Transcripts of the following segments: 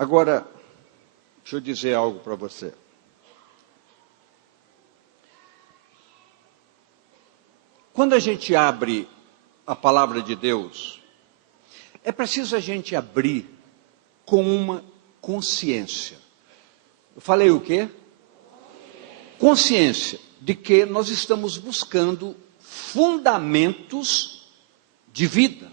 Agora, deixa eu dizer algo para você. Quando a gente abre a palavra de Deus, é preciso a gente abrir com uma consciência. Eu falei o quê? Consciência de que nós estamos buscando fundamentos de vida.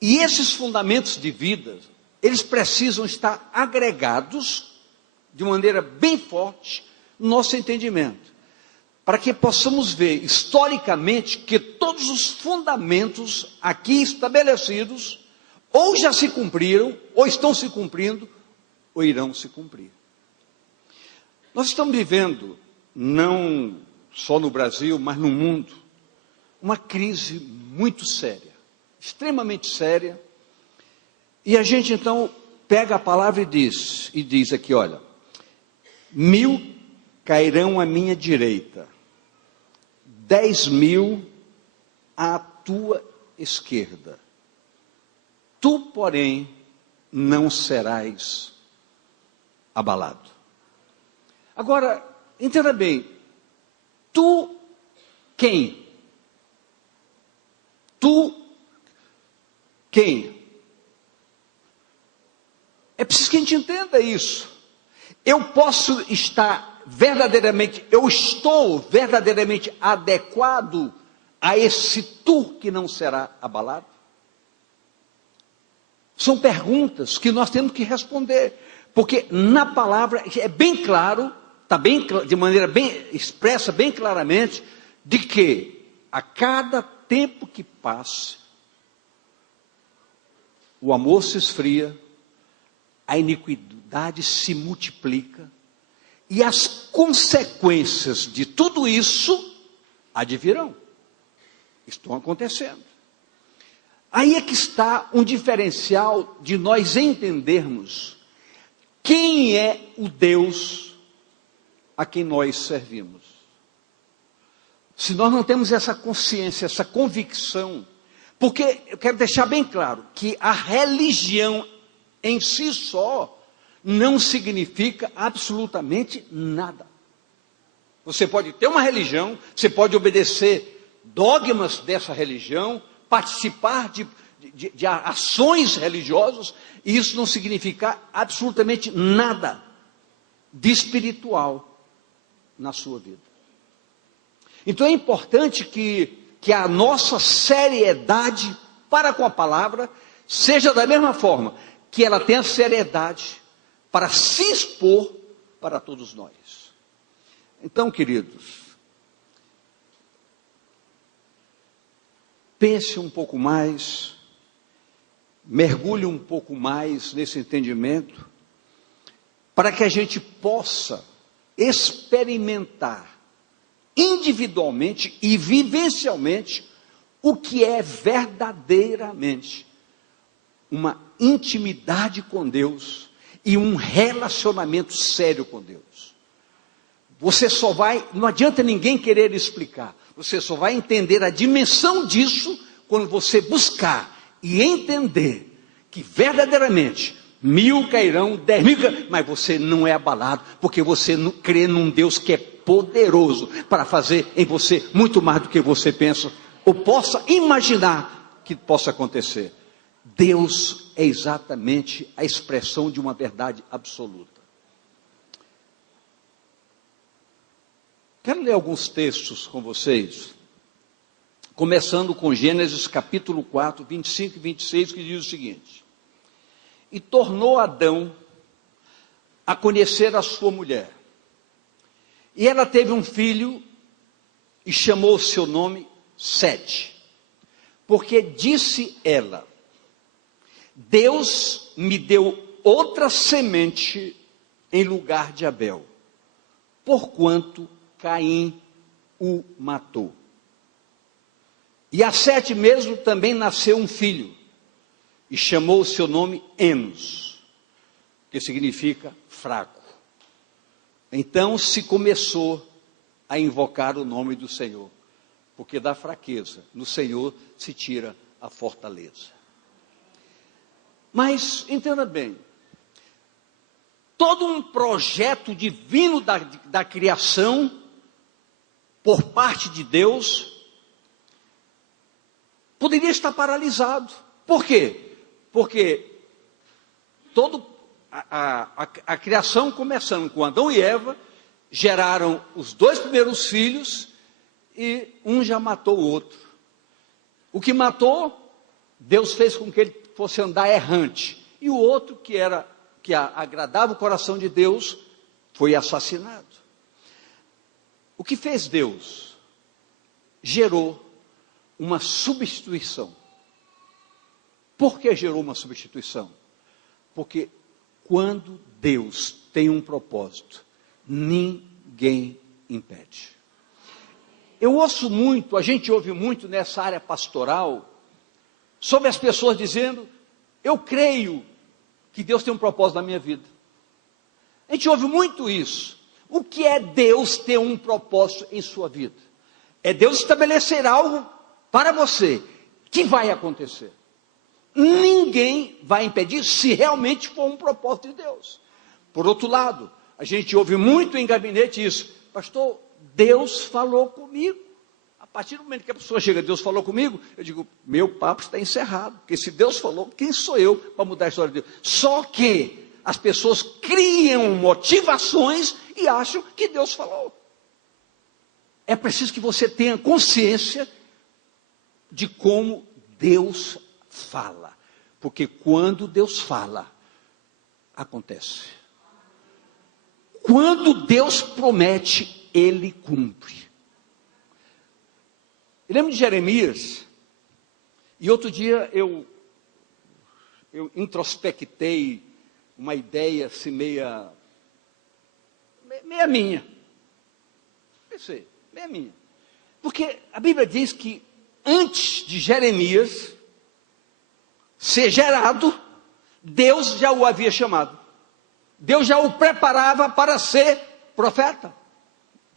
E esses fundamentos de vida, eles precisam estar agregados de maneira bem forte no nosso entendimento, para que possamos ver historicamente que todos os fundamentos aqui estabelecidos ou já se cumpriram, ou estão se cumprindo, ou irão se cumprir. Nós estamos vivendo, não só no Brasil, mas no mundo, uma crise muito séria, extremamente séria. E a gente então pega a palavra e diz aqui, olha, 1000 cairão à minha direita, 10.000 à tua esquerda. Tu, porém, não serás abalado. Agora, entenda bem, tu quem? Tu quem? É preciso que a gente entenda isso. Eu estou verdadeiramente adequado a esse tu que não será abalado? São perguntas que nós temos que responder, porque na palavra é bem claro, está bem, de maneira bem expressa, bem claramente, de que a cada tempo que passa, o amor se esfria, a iniquidade se multiplica, e as consequências de tudo isso advirão, estão acontecendo. Aí é que está um diferencial de nós entendermos quem é o Deus a quem nós servimos. Se nós não temos essa consciência, essa convicção, porque eu quero deixar bem claro que a religião em si só não significa absolutamente nada. Você pode ter uma religião, você pode obedecer dogmas dessa religião, participar de ações religiosas, e isso não significa absolutamente nada de espiritual na sua vida. Então é importante que a nossa seriedade para com a palavra seja da mesma forma que ela tem a seriedade para se expor para todos nós. Então, queridos, pense um pouco mais, mergulhe um pouco mais nesse entendimento, para que a gente possa experimentar individualmente e vivencialmente o que é verdadeiramente uma intimidade com Deus e um relacionamento sério com Deus. Você só vai, não adianta ninguém querer explicar, você só vai entender a dimensão disso quando você buscar e entender que verdadeiramente 1000 cairão, 10.000 cairão, mas você não é abalado, porque você não crê num Deus que é poderoso para fazer em você muito mais do que você pensa ou possa imaginar que possa acontecer. Deus é exatamente a expressão de uma verdade absoluta. Quero ler alguns textos com vocês, começando com Gênesis capítulo 4, 25 e 26, que diz o seguinte: e tornou Adão a conhecer a sua mulher, e ela teve um filho, e chamou o seu nome Sete, porque disse ela: Deus me deu outra semente em lugar de Abel, porquanto Caim o matou. E a Sete mesmo também nasceu um filho, e chamou o seu nome Enos, que significa fraco. Então se começou a invocar o nome do Senhor, porque da fraqueza no Senhor se tira a fortaleza. Mas entenda bem, todo um projeto divino da criação, por parte de Deus, poderia estar paralisado. Por quê? Porque a criação, começando com Adão e Eva, geraram os 2 primeiros filhos, e um já matou o outro. O que matou, Deus fez com que ele fosse andar errante, e o outro, que agradava o coração de Deus, foi assassinado. O que fez Deus? Gerou uma substituição. Por que gerou uma substituição? Porque quando Deus tem um propósito, ninguém impede. A gente ouve muito nessa área pastoral, sobre as pessoas dizendo: eu creio que Deus tem um propósito na minha vida. A gente ouve muito isso. O que é Deus ter um propósito em sua vida? É Deus estabelecer algo para você, que vai acontecer. Ninguém vai impedir, se realmente for um propósito de Deus. Por outro lado, a gente ouve muito em gabinete isso: pastor, Deus falou comigo. A partir do momento que a pessoa chega, Deus falou comigo, eu digo, meu papo está encerrado, porque se Deus falou, quem sou eu para mudar a história de Deus? Só que as pessoas criam motivações e acham que Deus falou. É preciso que você tenha consciência de como Deus fala, porque quando Deus fala, acontece. Quando Deus promete, Ele cumpre. Eu lembro de Jeremias, e outro dia eu introspectei uma ideia assim meia minha. Pensei, meia minha. Porque a Bíblia diz que antes de Jeremias ser gerado, Deus já o havia chamado. Deus já o preparava para ser profeta.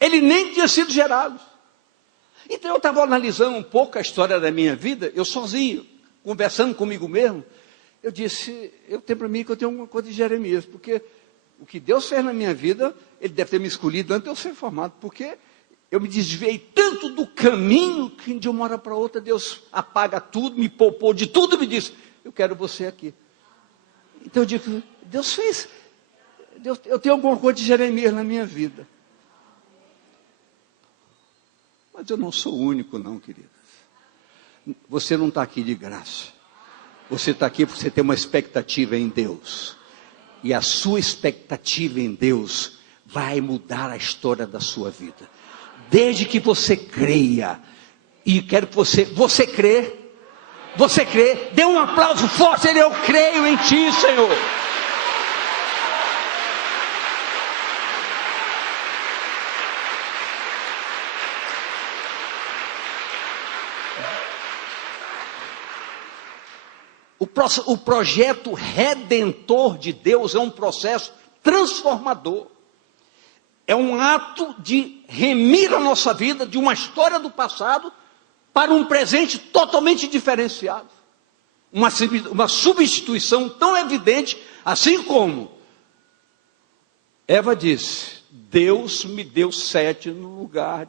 Ele nem tinha sido gerado. Então eu estava analisando um pouco a história da minha vida, eu sozinho, conversando comigo mesmo. Eu disse, eu tenho para mim que eu tenho alguma coisa de Jeremias, porque o que Deus fez na minha vida, Ele deve ter me escolhido antes de eu ser formado, porque eu me desviei tanto do caminho, que de uma hora para outra Deus apaga tudo, me poupou de tudo e me disse, eu quero você aqui. Então eu digo, Deus fez, eu tenho alguma coisa de Jeremias na minha vida. Mas eu não sou o único não, queridas. Você não está aqui de graça. Você está aqui porque você tem uma expectativa em Deus. E a sua expectativa em Deus vai mudar a história da sua vida. Desde que você creia. E quero que você crê. Você crê. Dê um aplauso forte. Eu creio em Ti, Senhor. O projeto redentor de Deus é um processo transformador. É um ato de remir a nossa vida de uma história do passado para um presente totalmente diferenciado. Uma substituição tão evidente, assim como Eva disse, Deus me deu Sete no lugar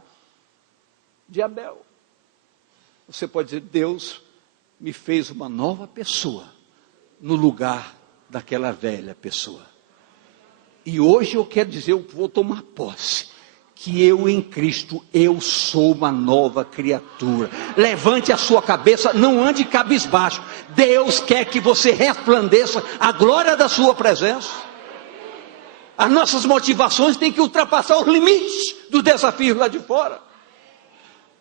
de Abel. Você pode dizer, Deus me fez uma nova pessoa no lugar daquela velha pessoa. E hoje eu quero dizer, eu vou tomar posse, que eu em Cristo, eu sou uma nova criatura. Levante a sua cabeça, não ande cabisbaixo. Deus quer que você resplandeça a glória da sua presença. As nossas motivações têm que ultrapassar os limites dos desafios lá de fora.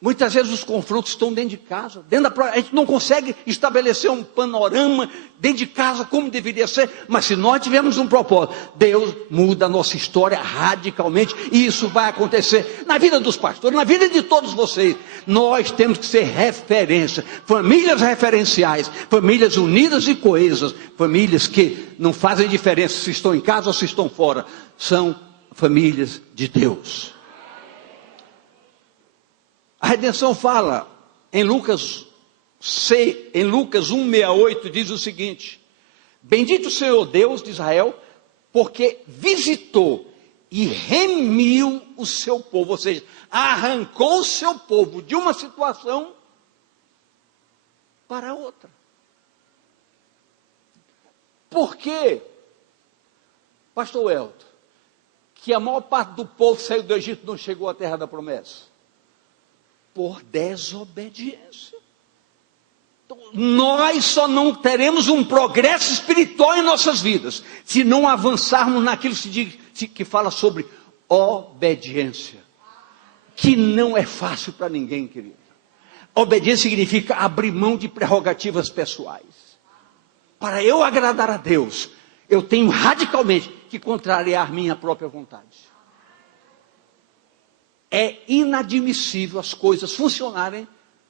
Muitas vezes os confrontos estão dentro de casa. A gente não consegue estabelecer um panorama dentro de casa como deveria ser. Mas se nós tivermos um propósito, Deus muda a nossa história radicalmente. E isso vai acontecer na vida dos pastores, na vida de todos vocês. Nós temos que ser referência. Famílias referenciais. Famílias unidas e coesas. Famílias que não fazem diferença se estão em casa ou se estão fora. São famílias de Deus. A redenção fala, em Lucas 1:68, diz o seguinte: bendito o Senhor Deus de Israel, porque visitou e remiu o seu povo, ou seja, arrancou o seu povo de uma situação para outra. Por quê, pastor Elton, que a maior parte do povo saiu do Egito e não chegou à terra da promessa? Por desobediência. Então, nós só não teremos um progresso espiritual em nossas vidas se não avançarmos naquilo que fala sobre obediência, que não é fácil para ninguém, querido. Obediência significa abrir mão de prerrogativas pessoais. Para eu agradar a Deus, eu tenho radicalmente que contrariar minha própria vontade. É inadmissível as coisas funcionarem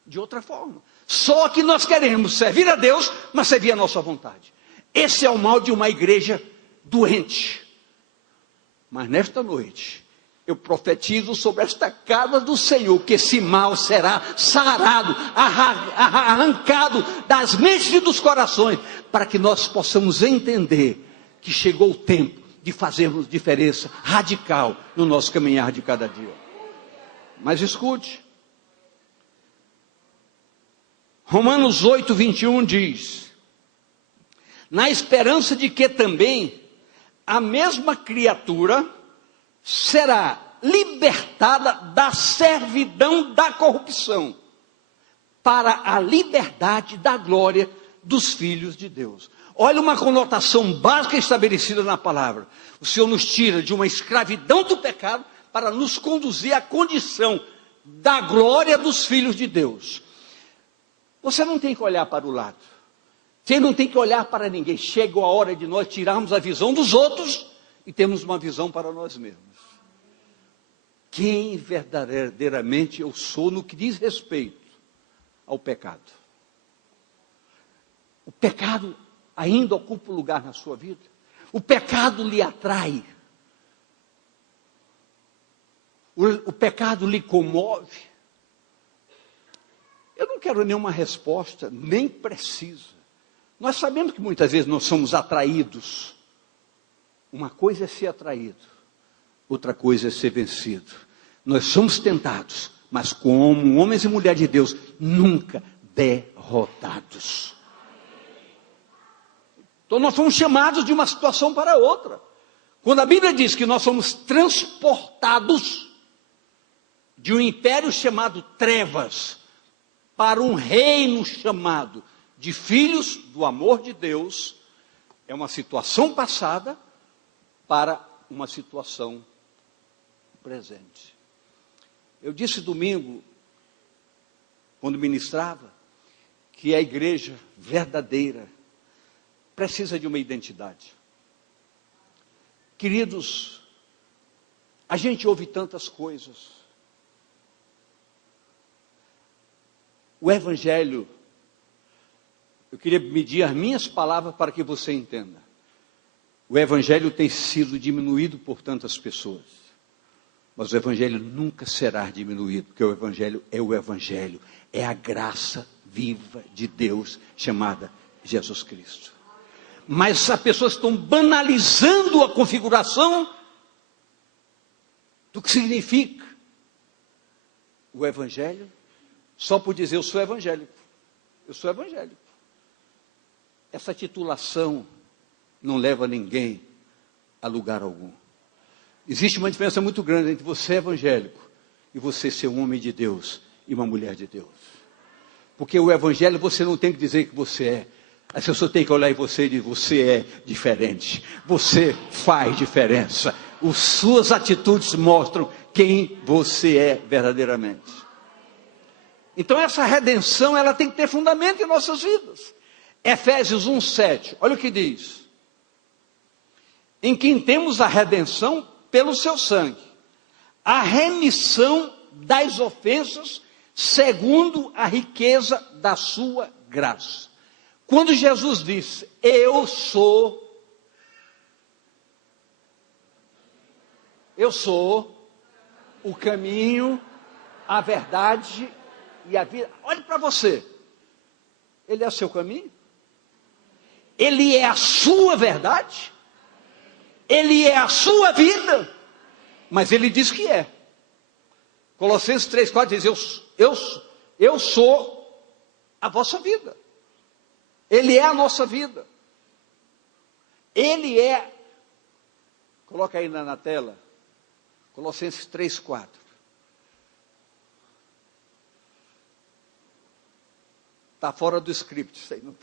de outra forma. Só que nós queremos servir a Deus, mas servir a nossa vontade. Esse é o mal de uma igreja doente. Mas nesta noite, eu profetizo sobre esta casa do Senhor, que esse mal será sarado, arrancado das mentes e dos corações, para que nós possamos entender que chegou o tempo de fazermos diferença radical no nosso caminhar de cada dia. Mas escute, Romanos 8, 21 diz: na esperança de que também a mesma criatura será libertada da servidão da corrupção, para a liberdade da glória dos filhos de Deus. Olha uma conotação básica estabelecida na palavra. O Senhor nos tira de uma escravidão do pecado para nos conduzir à condição da glória dos filhos de Deus. Você não tem que olhar para o lado. Você não tem que olhar para ninguém. Chegou a hora de nós tirarmos a visão dos outros e termos uma visão para nós mesmos. Quem verdadeiramente eu sou no que diz respeito ao pecado. O pecado ainda ocupa um lugar na sua vida. O pecado lhe atrai. O pecado lhe comove. Eu não quero nenhuma resposta, nem precisa. Nós sabemos que muitas vezes nós somos atraídos. Uma coisa é ser atraído, outra coisa é ser vencido. Nós somos tentados, mas como homens e mulheres de Deus, nunca derrotados. Então nós fomos chamados de uma situação para outra. Quando a Bíblia diz que nós somos transportados de um império chamado trevas para um reino chamado de filhos do amor de Deus, é uma situação passada para uma situação presente. Eu disse domingo, quando ministrava, que a igreja verdadeira precisa de uma identidade. Queridos, a gente ouve tantas coisas. O Evangelho, eu queria medir as minhas palavras para que você entenda. O Evangelho tem sido diminuído por tantas pessoas, mas o Evangelho nunca será diminuído, porque o Evangelho, é a graça viva de Deus, chamada Jesus Cristo. Mas as pessoas estão banalizando a configuração do que significa o Evangelho, só por dizer eu sou evangélico. Eu sou evangélico. Essa titulação não leva ninguém a lugar algum. Existe uma diferença muito grande entre você evangélico e você ser um homem de Deus e uma mulher de Deus. Porque o evangelho você não tem que dizer que você é. As pessoas têm que olhar em você e dizer, você é diferente. Você faz diferença. As suas atitudes mostram quem você é verdadeiramente. Então essa redenção, ela tem que ter fundamento em nossas vidas. Efésios 1:7, olha o que diz. Em quem temos a redenção pelo seu sangue, a remissão das ofensas, segundo a riqueza da sua graça. Quando Jesus disse, eu sou o caminho, a verdade e a vida. Olhe para você. Ele é o seu caminho? Ele é a sua verdade? Ele é a sua vida, mas ele diz que é. Colossenses 3,4 diz, eu sou a vossa vida. Ele é a nossa vida. Ele é, coloca aí na tela, Colossenses 3,4. Está fora do script, isso aí não.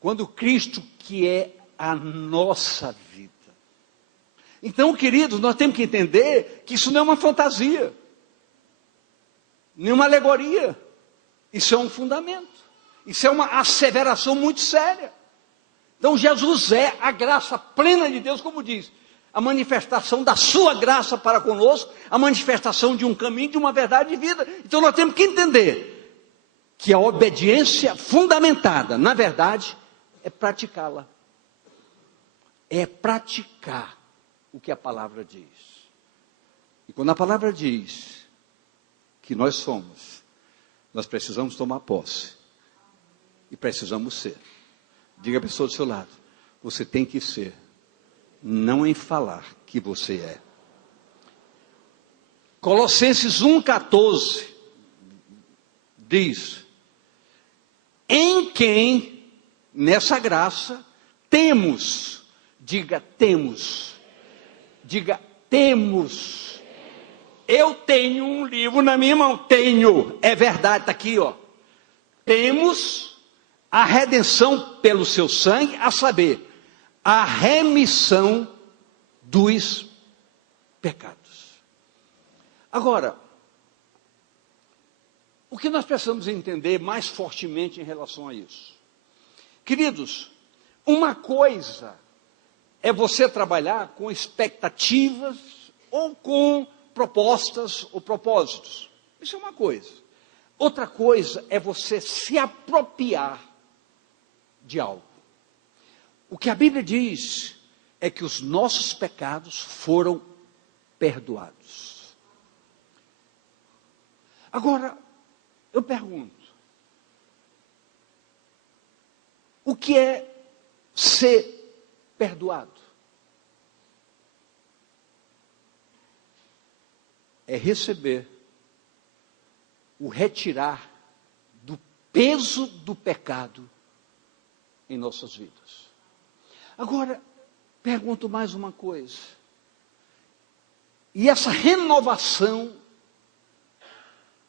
Quando Cristo que é a nossa vida. Então, queridos, nós temos que entender que isso não é uma fantasia, nenhuma alegoria. Isso é um fundamento. Isso é uma asseveração muito séria. Então, Jesus é a graça plena de Deus, como diz, a manifestação da sua graça para conosco, a manifestação de um caminho, de uma verdade de vida. Então, nós temos que entender que a obediência fundamentada, na verdade, é praticá-la. É praticar o que a palavra diz. E quando a palavra diz que nós somos, nós precisamos tomar posse. E precisamos ser. Diga a pessoa do seu lado, você tem que ser, não em falar que você é. Colossenses 1,14 diz, em quem, nessa graça, temos, diga temos, eu tenho um livro na minha mão, tenho, é verdade, está aqui, ó. Temos a redenção pelo seu sangue, a saber, a remissão dos pecados. Agora, o que nós precisamos entender mais fortemente em relação a isso? Queridos, uma coisa é você trabalhar com expectativas ou com propostas ou propósitos. Isso é uma coisa. Outra coisa é você se apropriar de algo. O que a Bíblia diz é que os nossos pecados foram perdoados. Agora, eu pergunto, o que é ser perdoado? É receber o retirar do peso do pecado em nossas vidas. Agora, pergunto mais uma coisa. E essa renovação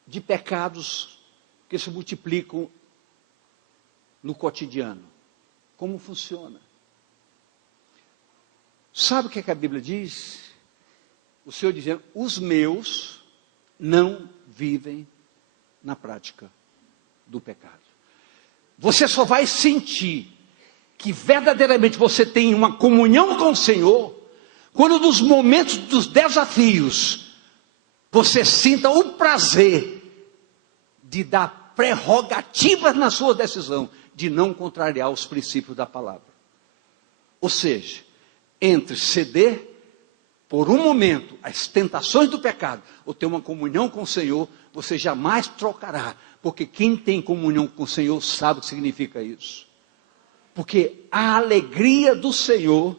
de pecados que se multiplicam no cotidiano, como funciona? Sabe o que a Bíblia diz? O Senhor dizendo, os meus não vivem na prática do pecado. Você só vai sentir que verdadeiramente você tem uma comunhão com o Senhor, quando nos momentos dos desafios, você sinta o prazer de dar prerrogativas na sua decisão, de não contrariar os princípios da palavra. Ou seja, entre ceder por um momento as tentações do pecado, ou ter uma comunhão com o Senhor, você jamais trocará, porque quem tem comunhão com o Senhor sabe o que significa isso. Porque a alegria do Senhor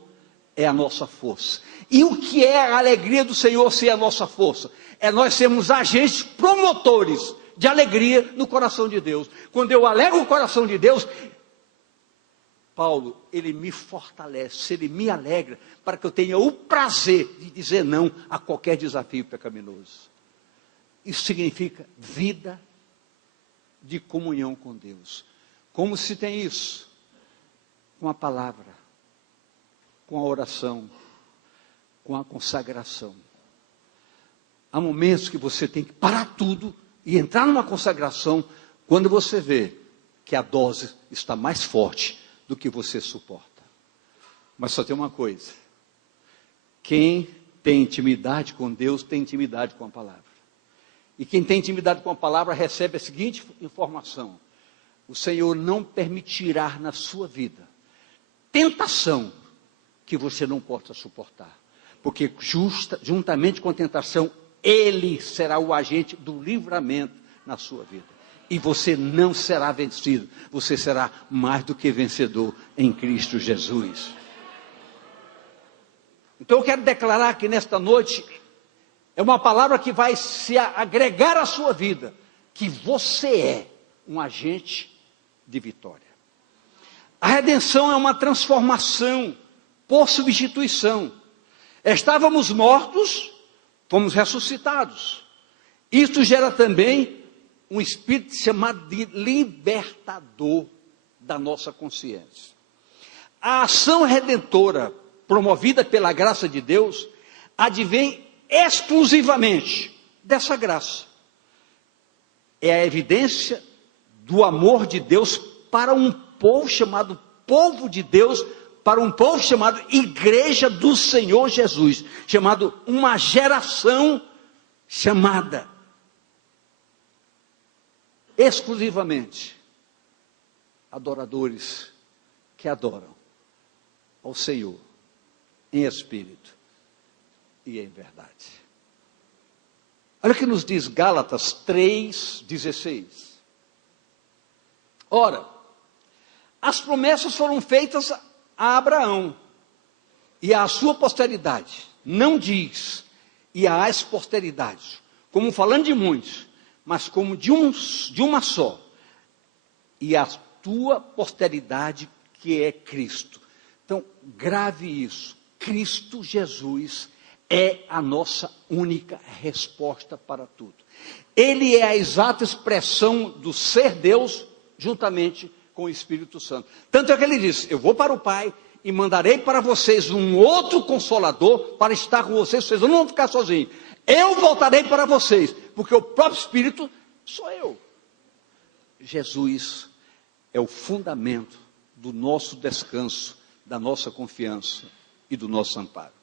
é a nossa força. E o que é a alegria do Senhor ser a nossa força? É nós sermos agentes promotores de alegria no coração de Deus. Quando eu alegro o coração de Deus, Paulo, ele me fortalece, ele me alegra, para que eu tenha o prazer de dizer não a qualquer desafio pecaminoso. Isso significa vida de comunhão com Deus. Como se tem isso? Com a palavra, com a oração, com a consagração. Há momentos que você tem que parar tudo e entrar numa consagração, quando você vê que a dose está mais forte do que você suporta. Mas só tem uma coisa: quem tem intimidade com Deus, tem intimidade com a palavra. E quem tem intimidade com a palavra, recebe a seguinte informação: o Senhor não permitirá na sua vida tentação que você não possa suportar. Porque juntamente com a tentação, Ele será o agente do livramento na sua vida. E você não será vencido, você será mais do que vencedor em Cristo Jesus. Então eu quero declarar que nesta noite, é uma palavra que vai se agregar à sua vida, que você é um agente de vitória. A redenção é uma transformação por substituição. Estávamos mortos, fomos ressuscitados. Isso gera também um espírito chamado de libertador da nossa consciência. A ação redentora promovida pela graça de Deus advém exclusivamente dessa graça. É a evidência do amor de Deus para um povo chamado povo de Deus, para um povo chamado Igreja do Senhor Jesus, chamado uma geração chamada exclusivamente adoradores que adoram ao Senhor em espírito e em verdade. Olha o que nos diz Gálatas 3,16. Ora, as promessas foram feitas a Abraão e à sua posteridade. Não diz e às posteridades, como falando de muitos, mas como de uma só. E a tua posteridade, que é Cristo. Então, grave isso. Cristo Jesus é a nossa única resposta para tudo. Ele é a exata expressão do ser Deus, juntamente com o Espírito Santo. Tanto é que ele diz: eu vou para o Pai e mandarei para vocês um outro Consolador para estar com vocês não vão ficar sozinhos. Eu voltarei para vocês, porque o próprio Espírito sou eu. Jesus é o fundamento do nosso descanso, da nossa confiança e do nosso amparo.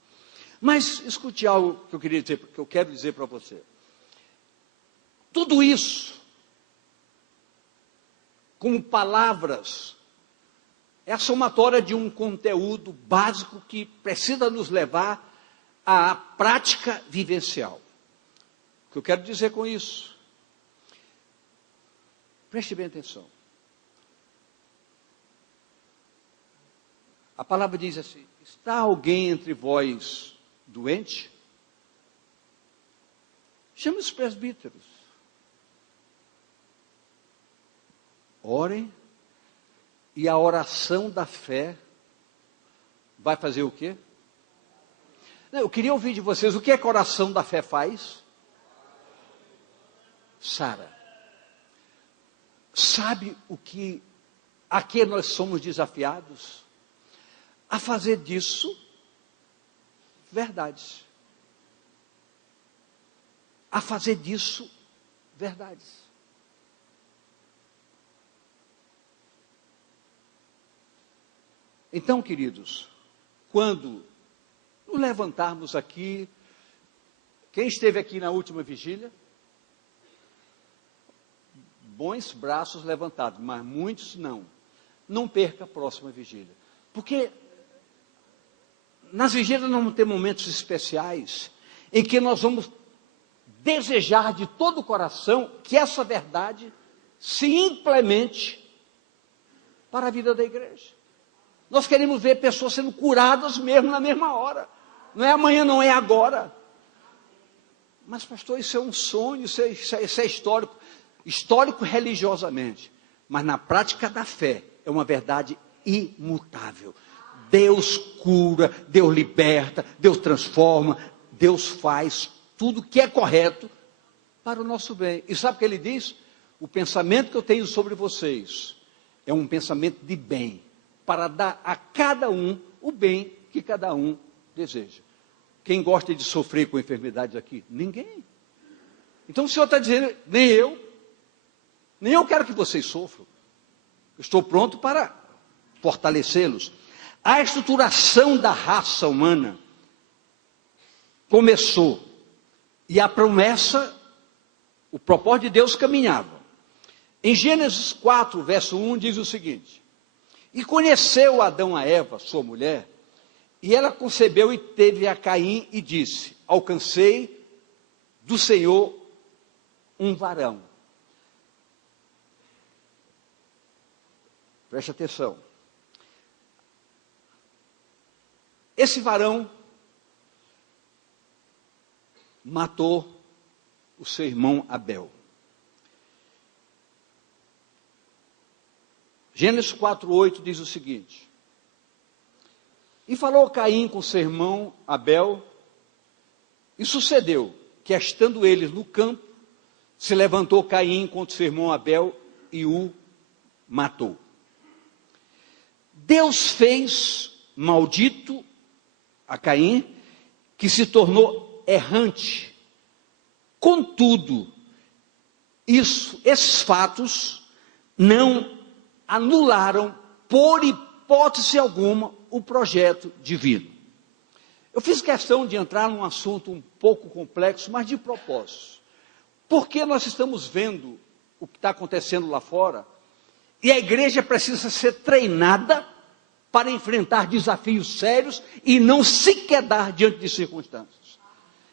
Mas escute algo que eu queria dizer, que eu quero dizer para você. Tudo isso, como palavras, é a somatória de um conteúdo básico que precisa nos levar à prática vivencial. O que eu quero dizer com isso? Preste bem atenção. A palavra diz assim: está alguém entre vós doente? Chame os presbíteros. Orem, e a oração da fé vai fazer o quê? Eu queria ouvir de vocês, o que é que a oração da fé faz? Sara. Sabe a que nós somos desafiados? A fazer disso verdades. A fazer disso verdades. Então, queridos, quando nos levantarmos aqui, quem esteve aqui na última vigília? Bons braços levantados, mas muitos não. Não perca a próxima vigília. Porque nas vigílias nós vamos ter momentos especiais em que nós vamos desejar de todo o coração que essa verdade se implemente para a vida da igreja. Nós queremos ver pessoas sendo curadas mesmo na mesma hora. Não é amanhã, não é agora. Mas, pastor, isso é um sonho, isso é histórico. Histórico religiosamente. Mas na prática da fé, é uma verdade imutável. Deus cura, Deus liberta, Deus transforma, Deus faz tudo que é correto para o nosso bem. E sabe o que ele diz? O pensamento que eu tenho sobre vocês é um pensamento de bem, para dar a cada um o bem que cada um deseja. Quem gosta de sofrer com enfermidades aqui? Ninguém. Então o Senhor está dizendo, nem eu quero que vocês sofram. Eu estou pronto para fortalecê-los. A estruturação da raça humana começou, e a promessa, o propósito de Deus caminhava. Em Gênesis 4, verso 1, diz o seguinte: e conheceu Adão a Eva, sua mulher, e ela concebeu e teve a Caim, e disse: alcancei do Senhor um varão. Preste atenção. Esse varão matou o seu irmão Abel. Gênesis 4:8 diz o seguinte: e falou Caim com seu irmão Abel, e sucedeu que, estando eles no campo, se levantou Caim contra seu irmão Abel e o matou. Deus fez maldito a Caim, que se tornou errante. Contudo, esses fatos não anularam, por hipótese alguma, o projeto divino. Eu fiz questão de entrar num assunto um pouco complexo, mas de propósito. Porque nós estamos vendo o que está acontecendo lá fora, e a igreja precisa ser treinada para enfrentar desafios sérios e não se quedar diante de circunstâncias.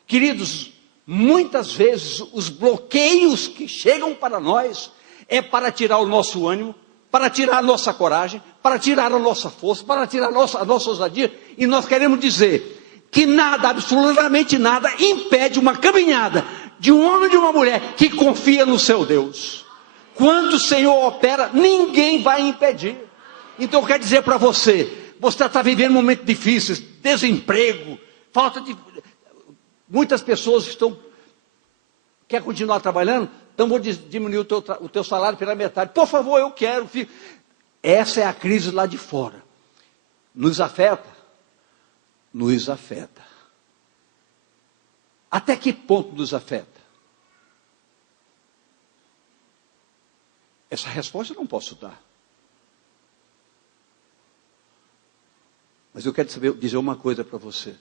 Queridos, muitas vezes os bloqueios que chegam para nós é para tirar o nosso ânimo, para tirar a nossa coragem, para tirar a nossa força, para tirar a nossa ousadia, e nós queremos dizer que nada, absolutamente nada, impede uma caminhada de um homem e de uma mulher que confia no seu Deus. Quando o Senhor opera, ninguém vai impedir. Então eu quero dizer para você, você está vivendo momentos difíceis, desemprego, falta de... Muitas pessoas quer continuar trabalhando, então vou diminuir o teu salário pela metade. Por favor, eu quero, filho. Essa é a crise lá de fora. Nos afeta? Nos afeta. Até que ponto nos afeta? Essa resposta eu não posso dar. Mas eu quero dizer uma coisa para você.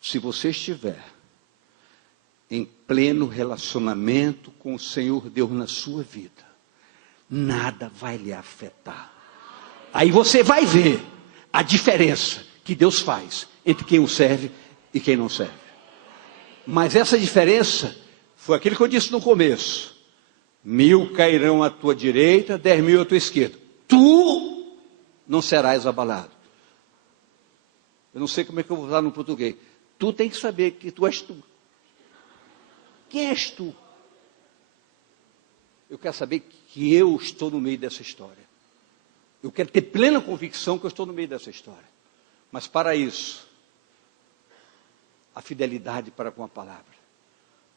Se você estiver em pleno relacionamento com o Senhor Deus na sua vida, nada vai lhe afetar. Aí você vai ver a diferença que Deus faz entre quem o serve e quem não serve. Mas essa diferença foi aquilo que eu disse no começo: 1000 cairão à tua direita, 10.000 à tua esquerda, tu não serás abalado. Eu não sei como é que eu vou usar no português. Tu tem que saber que tu és tu. Quem és tu? Eu quero saber que eu estou no meio dessa história. Eu quero ter plena convicção que eu estou no meio dessa história. Mas para isso, a fidelidade para com a palavra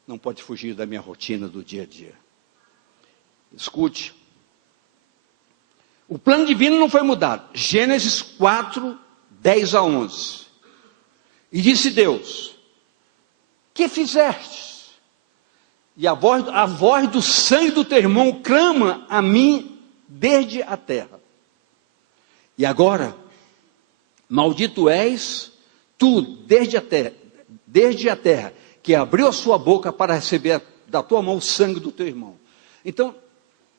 não pode fugir da minha rotina do dia a dia. Escute. O plano divino não foi mudado. Gênesis 4, 10 a 11. E disse Deus: que fizeste? E a voz do sangue do teu irmão clama a mim desde a terra. E agora, maldito és tu desde a terra, que abriu a sua boca para receber da tua mão o sangue do teu irmão. Então,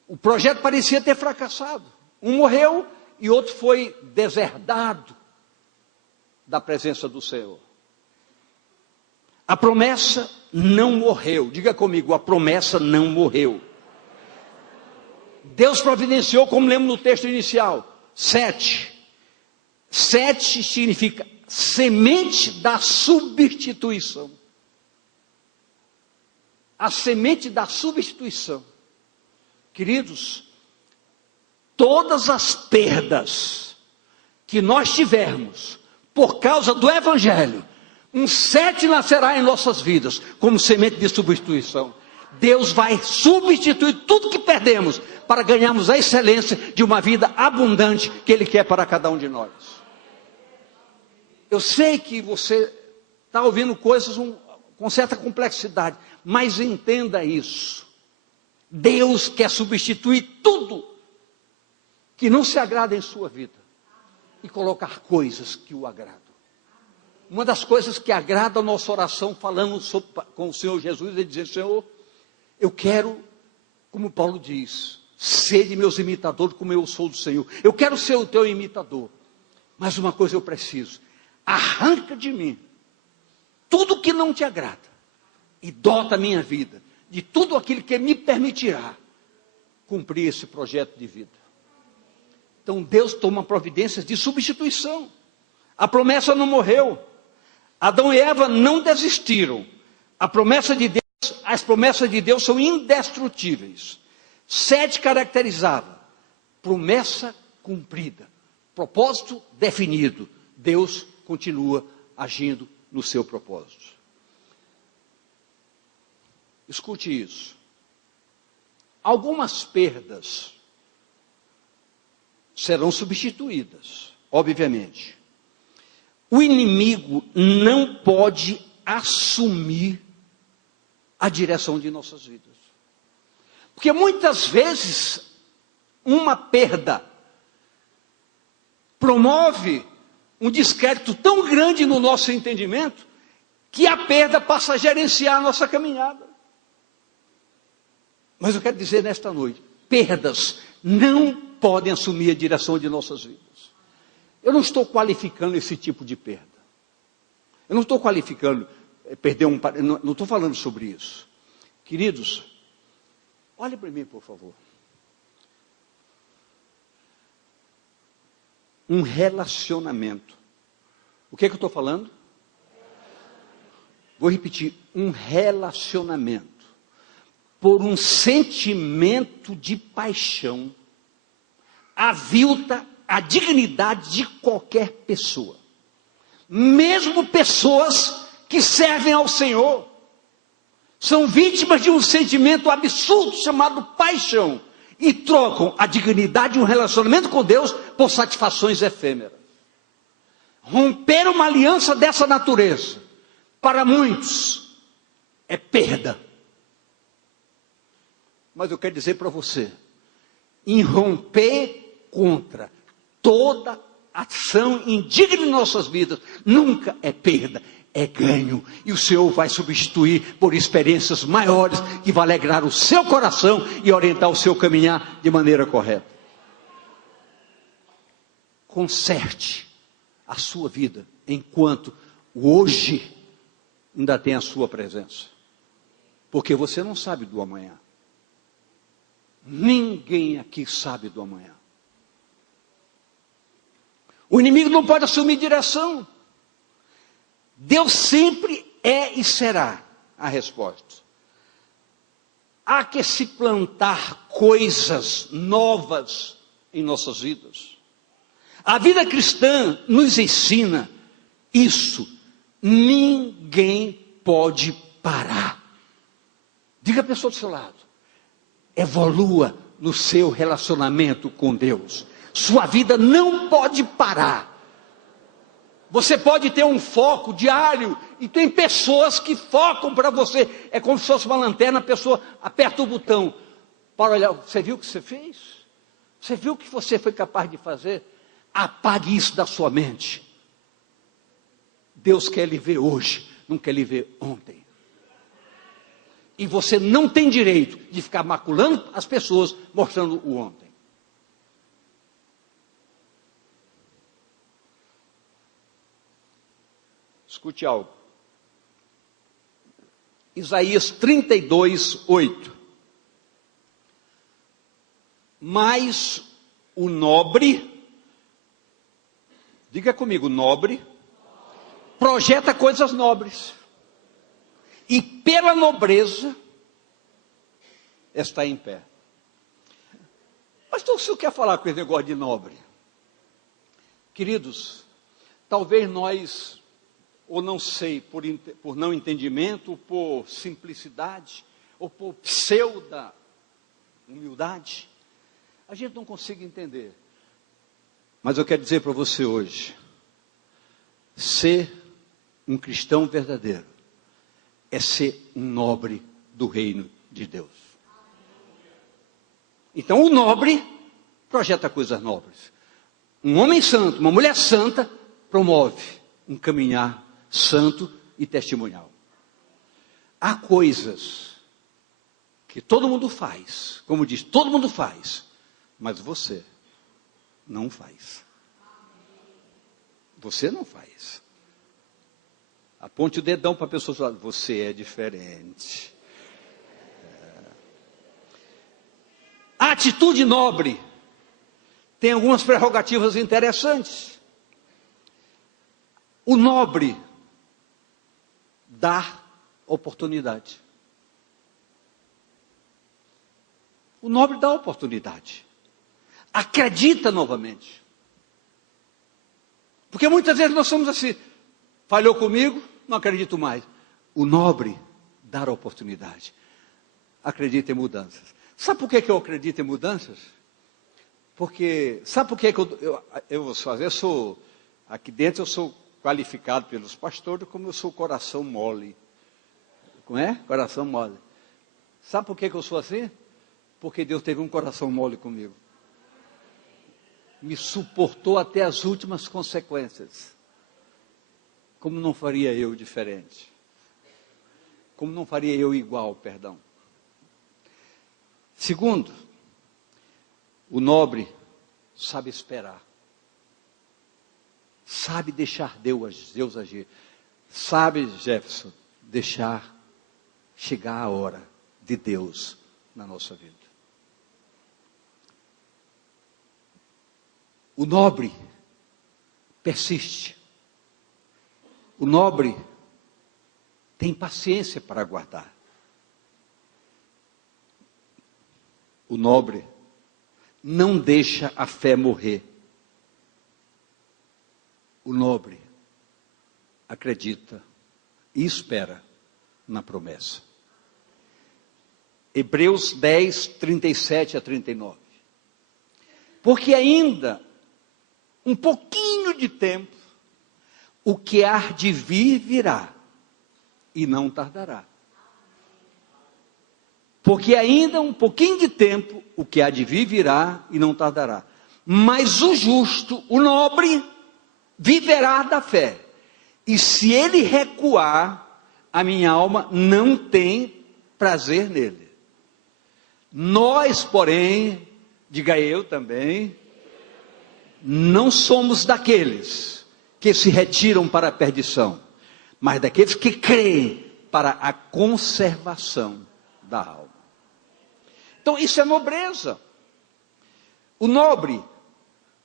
o projeto parecia ter fracassado. Um morreu e outro foi deserdado da presença do Senhor. A promessa não morreu. Diga comigo, a promessa não morreu. Deus providenciou, como lemos no texto inicial, 7. 7 significa semente da substituição. A semente da substituição. Queridos, todas as perdas que nós tivermos por causa do Evangelho, um 7 nascerá em nossas vidas como semente de substituição. Deus vai substituir tudo que perdemos para ganharmos a excelência de uma vida abundante que Ele quer para cada um de nós. Eu sei que você está ouvindo coisas com certa complexidade, mas entenda isso. Deus quer substituir tudo que não se agrada em sua vida e colocar coisas que o agradam. Uma das coisas que agrada a nossa oração, falando com o Senhor Jesus, é dizer: Senhor, eu quero, como Paulo diz, ser de meus imitadores como eu sou do Senhor. Eu quero ser o teu imitador. Mas uma coisa eu preciso: arranca de mim tudo que não te agrada e dota a minha vida de tudo aquilo que me permitirá cumprir esse projeto de vida. Então Deus toma providências de substituição. A promessa não morreu. Adão e Eva não desistiram. As promessas de Deus são indestrutíveis. 7 caracterizava: promessa cumprida, propósito definido. Deus continua agindo no seu propósito. Escute isso. Algumas perdas serão substituídas, obviamente. O inimigo não pode assumir a direção de nossas vidas. Porque muitas vezes uma perda promove um descrédito tão grande no nosso entendimento que a perda passa a gerenciar a nossa caminhada. Mas eu quero dizer nesta noite, perdas não podem assumir a direção de nossas vidas. Eu não estou qualificando esse tipo de perda. Eu não estou qualificando perder não estou falando sobre isso. Queridos, olhem para mim, por favor. Um relacionamento. O que é que eu estou falando? Vou repetir. Um relacionamento. Por um sentimento de paixão, avilta a dignidade de qualquer pessoa. Mesmo pessoas que servem ao Senhor, são vítimas de um sentimento absurdo chamado paixão, e trocam a dignidade de um relacionamento com Deus por satisfações efêmeras. Romper uma aliança dessa natureza, para muitos, é perda. Mas eu quero dizer para você, em romper contra toda ação indigna em nossas vidas, nunca é perda, é ganho. E o Senhor vai substituir por experiências maiores, que vai alegrar o seu coração e orientar o seu caminhar de maneira correta. Conserte a sua vida, enquanto hoje ainda tem a sua presença. Porque você não sabe do amanhã. Ninguém aqui sabe do amanhã. O inimigo não pode assumir direção. Deus sempre é e será a resposta. Há que se plantar coisas novas em nossas vidas. A vida cristã nos ensina isso. Ninguém pode parar. Diga a pessoa do seu lado. Evolua no seu relacionamento com Deus. Sua vida não pode parar. Você pode ter um foco diário, e tem pessoas que focam para você. É como se fosse uma lanterna, a pessoa aperta o botão para olhar. Você viu o que você fez? Você viu o que você foi capaz de fazer? Apague isso da sua mente. Deus quer lhe ver hoje, não quer lhe ver ontem. E você não tem direito de ficar maculando as pessoas, mostrando o ontem. Escute algo. Isaías 32, 8. Mas o nobre, diga comigo, nobre, projeta coisas nobres. E pela nobreza está em pé. Mas então o senhor quer falar com esse negócio de nobre? Queridos, talvez nós, ou não sei, por não entendimento, por simplicidade, ou por pseudo humildade, a gente não consiga entender. Mas eu quero dizer para você hoje, ser um cristão verdadeiro é ser um nobre do reino de Deus. Então o nobre projeta coisas nobres. Um homem santo, uma mulher santa, promove um caminhar santo e testemunhal. Há coisas que todo mundo faz, como diz, todo mundo faz, mas você não faz. Você não faz. Aponte o dedão para a pessoa do lado. Você é diferente. A atitude nobre tem algumas prerrogativas interessantes. O nobre dar oportunidade. O nobre dá oportunidade. Acredita novamente. Porque muitas vezes nós somos assim, falhou comigo, não acredito mais. O nobre dá oportunidade. Acredita em mudanças. Sabe por que eu acredito em mudanças? Porque, sabe por que eu vou fazer? Eu sou, aqui dentro eu sou qualificado pelos pastores como eu sou coração mole. Como é? Coração mole. Sabe por que eu sou assim? Porque Deus teve um coração mole comigo. Me suportou até as últimas consequências. Como não faria eu diferente? Como não faria eu igual, perdão? Segundo, o nobre sabe esperar. Sabe deixar Deus agir. Sabe, Jefferson, deixar chegar a hora de Deus na nossa vida. O nobre persiste. O nobre tem paciência para aguardar. O nobre não deixa a fé morrer. O nobre acredita e espera na promessa. Hebreus 10, 37 a 39. Porque ainda um pouquinho de tempo, o que há de vir virá, e não tardará. Porque ainda um pouquinho de tempo, o que há de vir virá, e não tardará. Mas o justo, o nobre, viverá da fé. E se ele recuar, a minha alma não tem prazer nele. Nós, porém, diga eu também, não somos daqueles que se retiram para a perdição, mas daqueles que creem para a conservação da alma. Então isso é nobreza. O nobre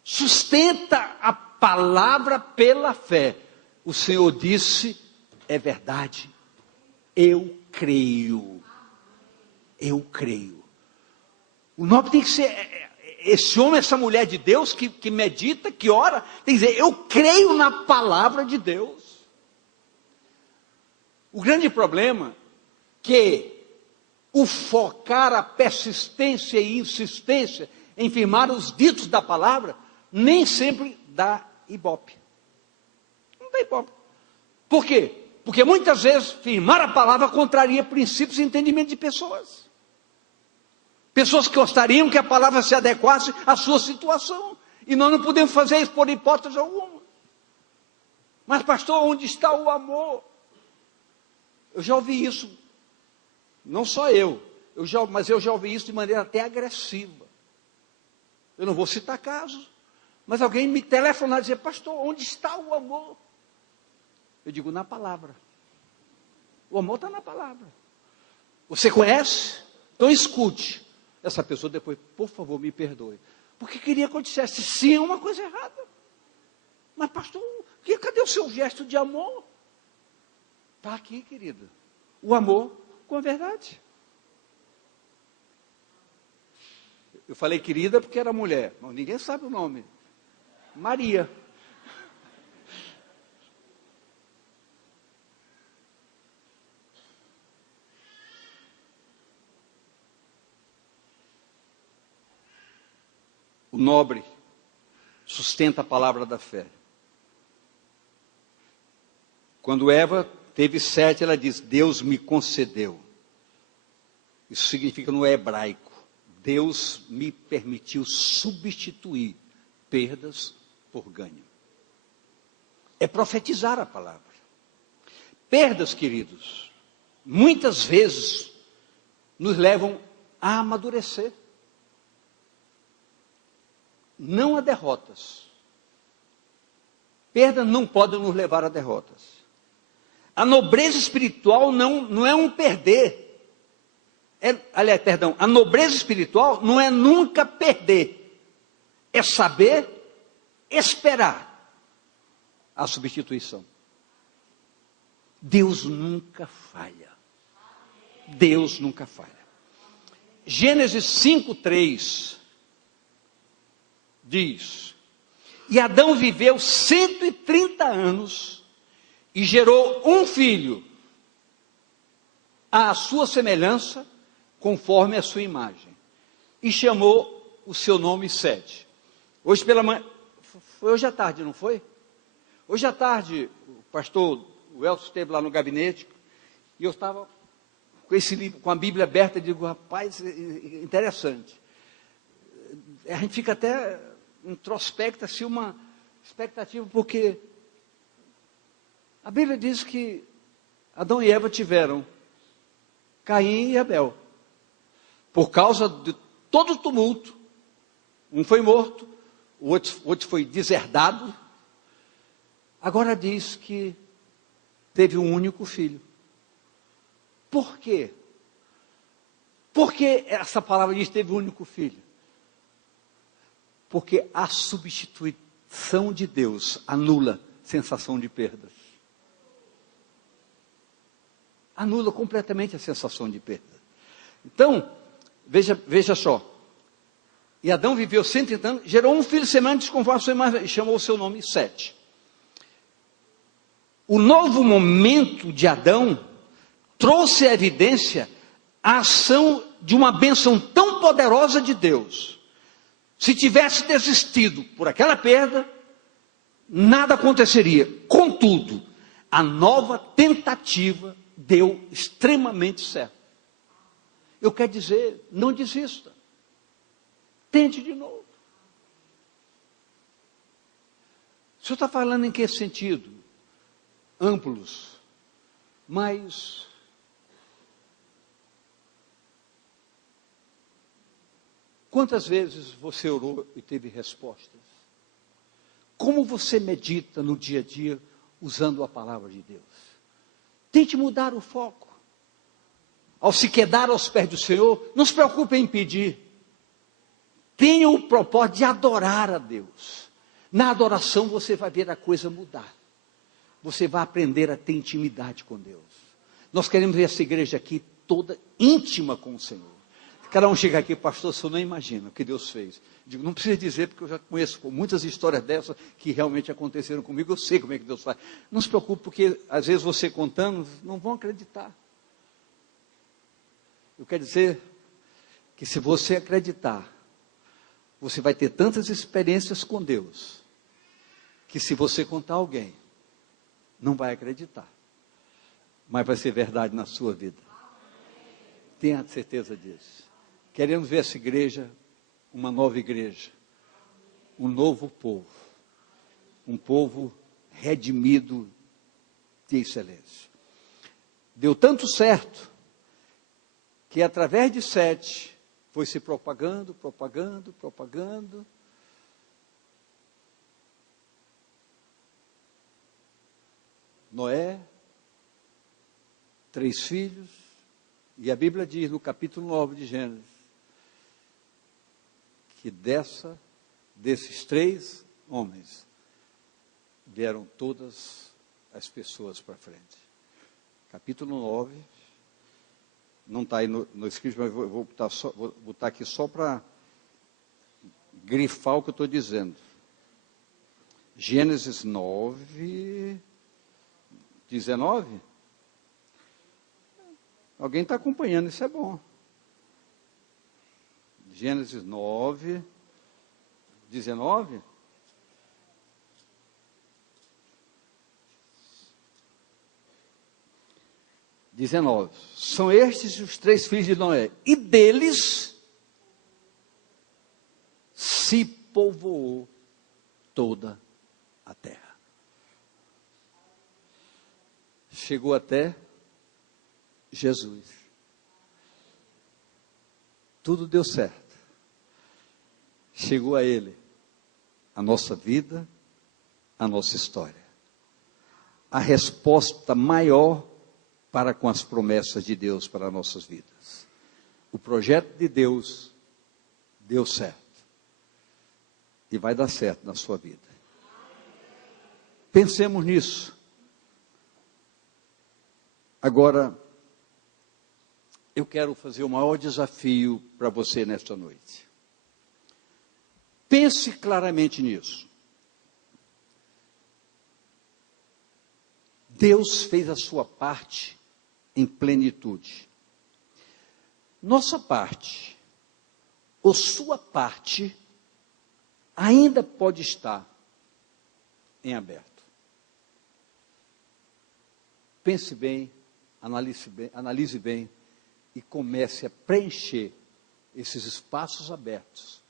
sustenta a palavra pela fé. O Senhor disse, é verdade, eu creio. Eu creio. O nobre tem que ser esse homem, essa mulher de Deus que medita, que ora, tem que dizer, eu creio na palavra de Deus. O grande problema é que o focar, a persistência e insistência em firmar os ditos da palavra, nem sempre dá ibope. Não dá ibope. Por quê? Porque muitas vezes firmar a palavra contraria princípios e entendimento de pessoas. Pessoas que gostariam que a palavra se adequasse à sua situação. E nós não podemos fazer isso por hipótese alguma. Mas pastor, onde está o amor? Eu já ouvi isso. Não só mas eu já ouvi isso de maneira até agressiva. Eu não vou citar casos. Mas alguém me telefonar e dizer, pastor, onde está o amor? Eu digo, na palavra. O amor está na palavra. Você conhece? Então escute. Essa pessoa depois, por favor, me perdoe. Porque queria que eu dissesse, sim, é uma coisa errada. Mas pastor, cadê o seu gesto de amor? Está aqui, querida. O amor com a verdade. Eu falei querida porque era mulher, mas ninguém sabe o nome. Maria. O nobre sustenta a palavra da fé. Quando Eva teve sede, ela diz, Deus me concedeu. Isso significa no hebraico, Deus me permitiu substituir perdas por ganho. É profetizar a palavra. Perdas, queridos, muitas vezes nos levam a amadurecer. Não a derrotas. Perdas não podem nos levar a derrotas. A nobreza espiritual não é um perder. A nobreza espiritual não é nunca perder. É saber esperar a substituição. Deus nunca falha. Deus nunca falha. Gênesis 5:3 diz: e Adão viveu 130 anos e gerou um filho, à sua semelhança, conforme a sua imagem, e chamou o seu nome Sete. Hoje pela manhã, foi hoje à tarde, não foi? Hoje à tarde, o pastor Welson esteve lá no gabinete, e eu estava com esse livro, com a Bíblia aberta, e digo, rapaz, interessante. A gente fica até introspecta, assim, uma expectativa, porque a Bíblia diz que Adão e Eva tiveram Caim e Abel. Por causa de todo o tumulto, um foi morto, o outro foi deserdado. Agora diz que teve um único filho. Por quê? Por que essa palavra diz teve um único filho? Porque a substituição de Deus anula sensação de perdas. Anula completamente a sensação de perda. Então, veja só. E Adão viveu 130 anos, gerou um filho semelhante conforme a sua imagem, e chamou o seu nome Sete. O novo momento de Adão trouxe à evidência a ação de uma bênção tão poderosa de Deus. Se tivesse desistido por aquela perda, nada aconteceria. Contudo, a nova tentativa deu extremamente certo. Eu quero dizer, não desista. Tente de novo. O senhor está falando em que sentido? Amplos. Mas quantas vezes você orou e teve respostas? Como você medita no dia a dia usando a palavra de Deus? Tente mudar o foco. Ao se quedar aos pés do Senhor, não se preocupe em pedir. Tenha o propósito de adorar a Deus. Na adoração você vai ver a coisa mudar. Você vai aprender a ter intimidade com Deus. Nós queremos ver essa igreja aqui toda íntima com o Senhor. Cada um chega aqui, pastor, você não imagina o que Deus fez. Digo, não precisa dizer, porque eu já conheço muitas histórias dessas que realmente aconteceram comigo, eu sei como é que Deus faz. Não se preocupe, porque às vezes você contando, não vão acreditar. Eu quero dizer que se você acreditar, você vai ter tantas experiências com Deus, que se você contar a alguém, não vai acreditar. Mas vai ser verdade na sua vida. Tenha certeza disso. Queremos ver essa igreja, uma nova igreja, um novo povo, um povo redimido de excelência. Deu tanto certo, que através de Sete, foi se propagando. Noé, 3 filhos, e a Bíblia diz no capítulo 9 de Gênesis, que desses 3 homens, vieram todas as pessoas para frente. Capítulo 9, não está aí no script, mas vou botar aqui só para grifar o que eu estou dizendo. Gênesis 9, 19. Alguém está acompanhando, isso é bom. Gênesis 9, 19. São estes os 3 filhos de Noé, e deles se povoou toda a terra. Chegou até Jesus. Tudo deu certo. Chegou a Ele a nossa vida, a nossa história. A resposta maior para com as promessas de Deus para nossas vidas. O projeto de Deus deu certo. E vai dar certo na sua vida. Pensemos nisso. Agora, eu quero fazer o maior desafio para você nesta noite. Pense claramente nisso. Deus fez a sua parte em plenitude. Nossa parte, ou sua parte, ainda pode estar em aberto. Pense bem, analise bem e comece a preencher esses espaços abertos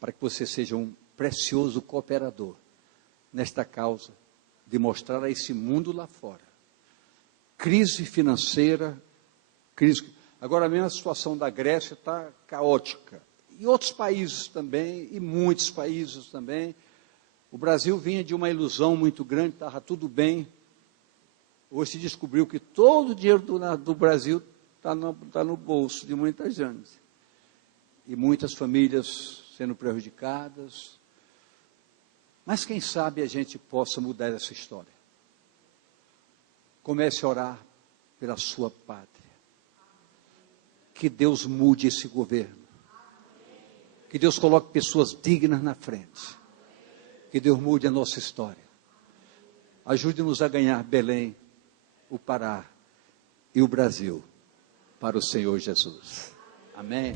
para que você seja um precioso cooperador nesta causa de mostrar a esse mundo lá fora. Crise financeira, agora mesmo a situação da Grécia está caótica. E outros países também, e muitos países também. O Brasil vinha de uma ilusão muito grande, estava tudo bem. Hoje se descobriu que todo o dinheiro do Brasil está no bolso de muita gente. E muitas famílias sendo prejudicadas. Mas quem sabe a gente possa mudar essa história. Comece a orar pela sua pátria. Que Deus mude esse governo. Que Deus coloque pessoas dignas na frente. Que Deus mude a nossa história. Ajude-nos a ganhar Belém, o Pará e o Brasil para o Senhor Jesus. Amém.